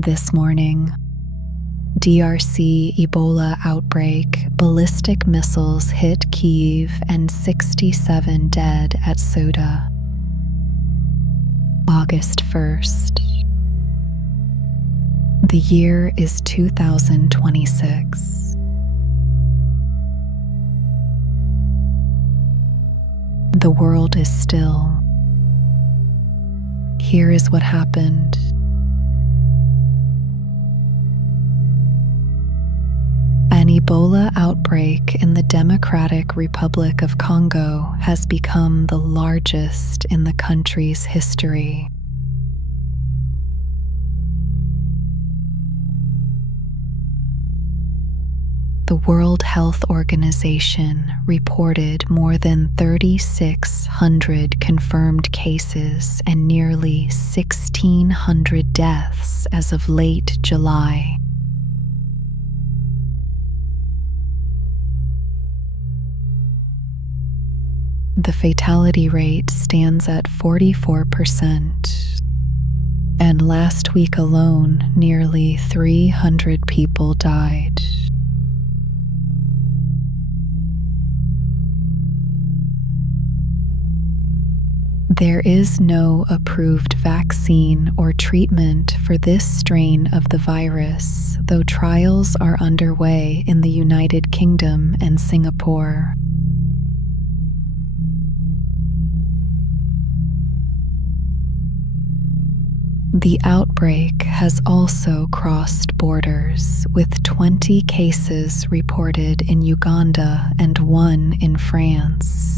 This morning, DRC Ebola outbreak, ballistic missiles hit Kyiv and 67 dead at Ceuta. August 1st. The year is 2026. The world is still. Here is what happened. An Ebola outbreak in the Democratic Republic of Congo has become the largest in the country's history. The World Health Organization reported more than 3,600 confirmed cases and nearly 1,600 deaths as of late July. The fatality rate stands at 44%, and last week alone, nearly 300 people died. There is no approved vaccine or treatment for this strain of the virus, though trials are underway in the United Kingdom and Singapore. The outbreak has also crossed borders, with 20 cases reported in Uganda and 1 in France.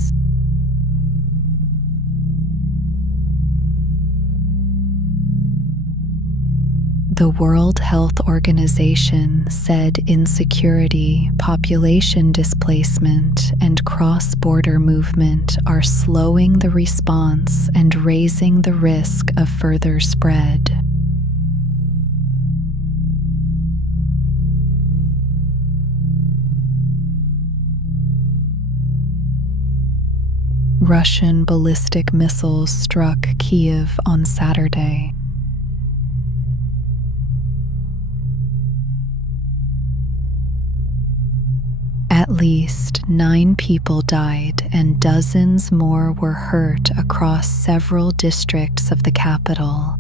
The World Health Organization said insecurity, population displacement, and cross-border movement are slowing the response and raising the risk of further spread. Russian ballistic missiles struck Kyiv on Saturday. At least 9 people died and dozens more were hurt across several districts of the capital.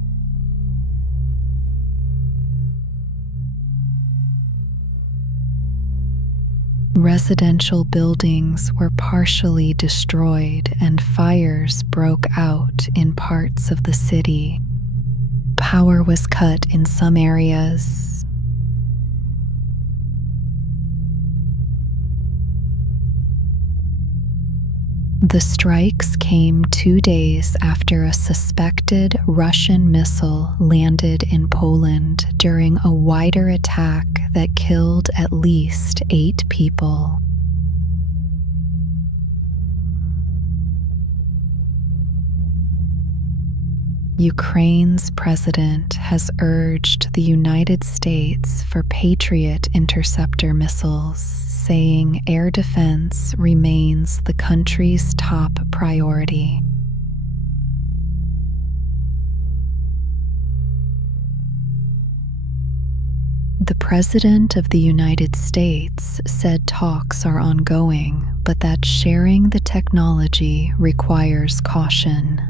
Residential buildings were partially destroyed and fires broke out in parts of the city. Power was cut in some areas. The strikes came 2 days after a suspected Russian missile landed in Poland during a wider attack that killed at least 8 people. Ukraine's president has urged the United States for Patriot interceptor missiles, saying air defense remains the country's top priority. The President of the United States said talks are ongoing, but that sharing the technology requires caution.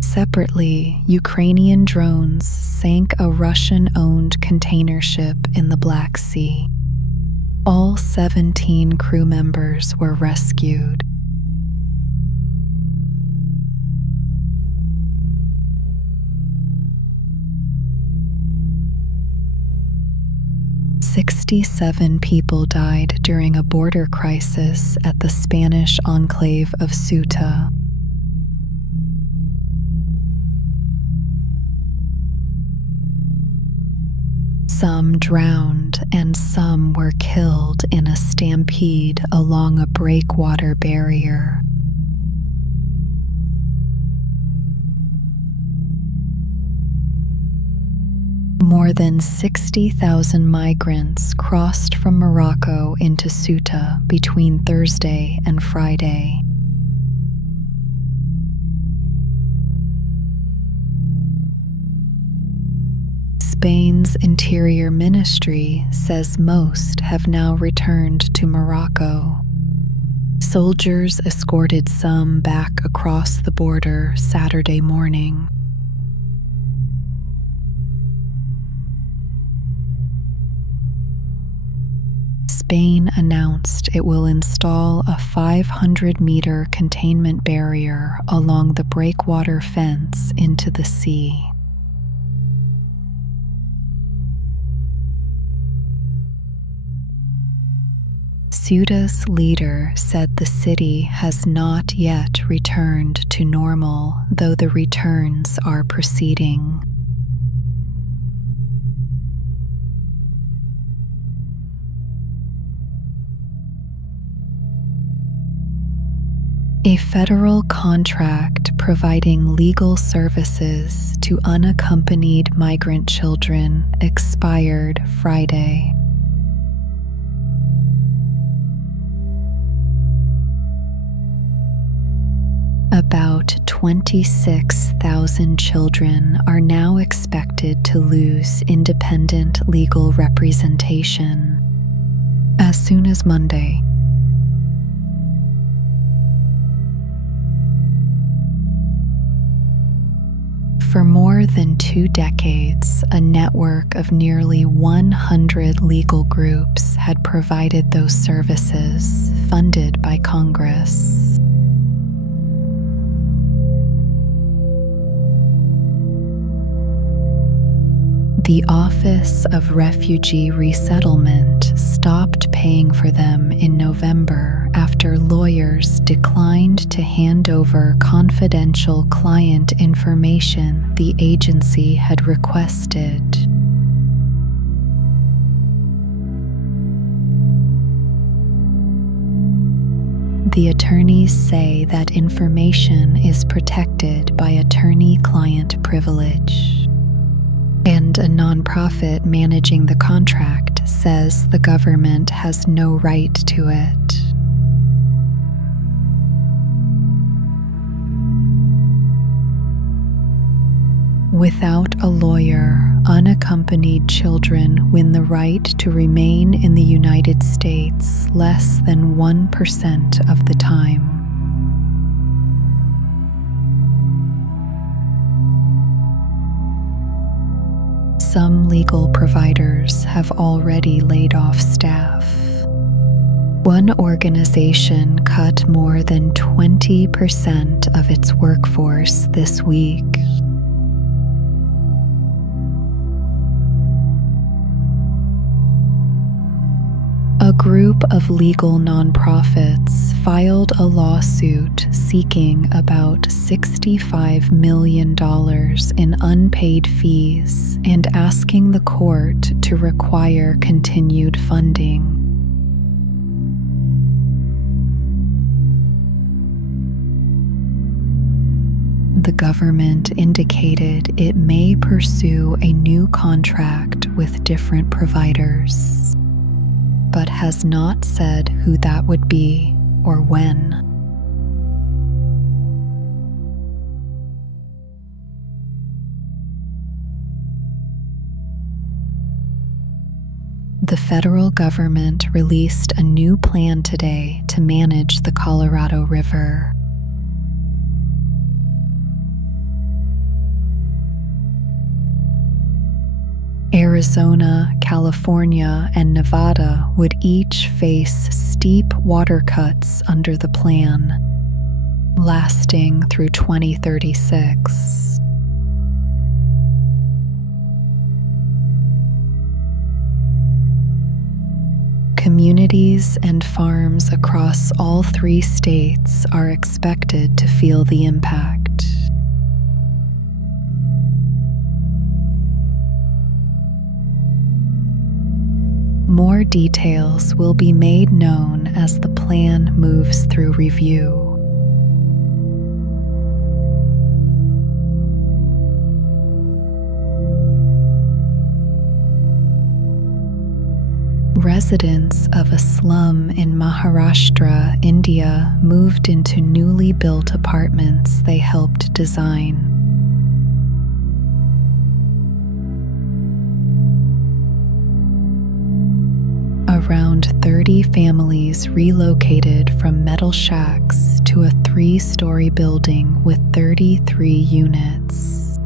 Separately, Ukrainian drones sank a Russian-owned container ship in the Black Sea. All 17 crew members were rescued. "67 people died during a border crisis at the Spanish enclave of Ceuta. Some drowned and some were killed in a stampede along a breakwater barrier. More than 60,000 migrants crossed from Morocco into Ceuta between Thursday and Friday. Spain's Interior Ministry says most have now returned to Morocco. Soldiers escorted some back across the border Saturday morning. Spain announced it will install a 500-meter containment barrier along the breakwater fence into the sea. Ceuta's leader said the city has not yet returned to normal, though the returns are proceeding. A federal contract providing legal services to unaccompanied migrant children expired Friday. About 26,000 children are now expected to lose independent legal representation as soon as Monday. For more than 2 decades, a network of nearly 100 legal groups had provided those services, funded by Congress. The Office of Refugee Resettlement stopped paying for them in November after lawyers declined to hand over confidential client information the agency had requested. The attorneys say that information is protected by attorney-client privilege. And a nonprofit managing the contract says the government has no right to it. Without a lawyer, unaccompanied children win the right to remain in the United States less than 1% of the time. Some legal providers have already laid off staff. One organization cut more than 20% of its workforce this week. A group of legal nonprofits filed a lawsuit seeking about $65 million in unpaid fees and asking the court to require continued funding. The government indicated it may pursue a new contract with different providers, but has not said who that would be or when. The federal government released a new plan today to manage the Colorado River. Arizona, California, and Nevada would each face steep water cuts under the plan, lasting through 2036. Communities and farms across all 3 states are expected to feel the impact. More details will be made known as the plan moves through review. Residents of a slum in Maharashtra, India, moved into newly built apartments they helped design. around 30 families relocated from metal shacks to a 3-story building with 33 units.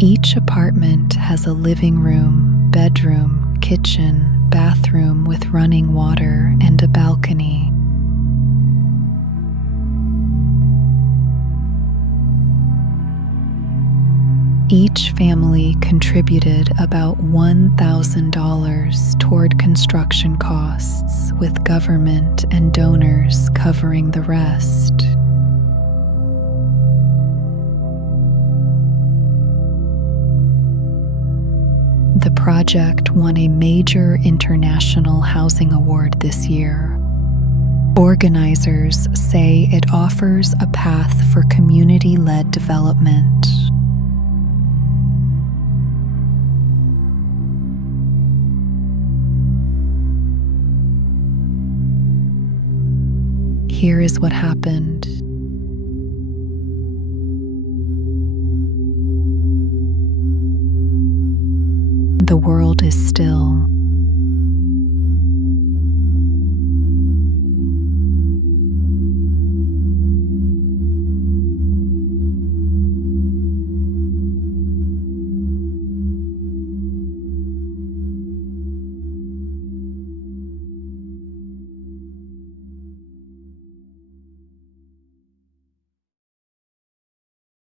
Each apartment has a living room, bedroom, kitchen, bathroom with running water, and a balcony. Each family contributed about $1,000 toward construction costs, with government and donors covering the rest. The project won a major international housing award this year. Organizers say it offers a path for community-led development. Here is what happened. The world is still.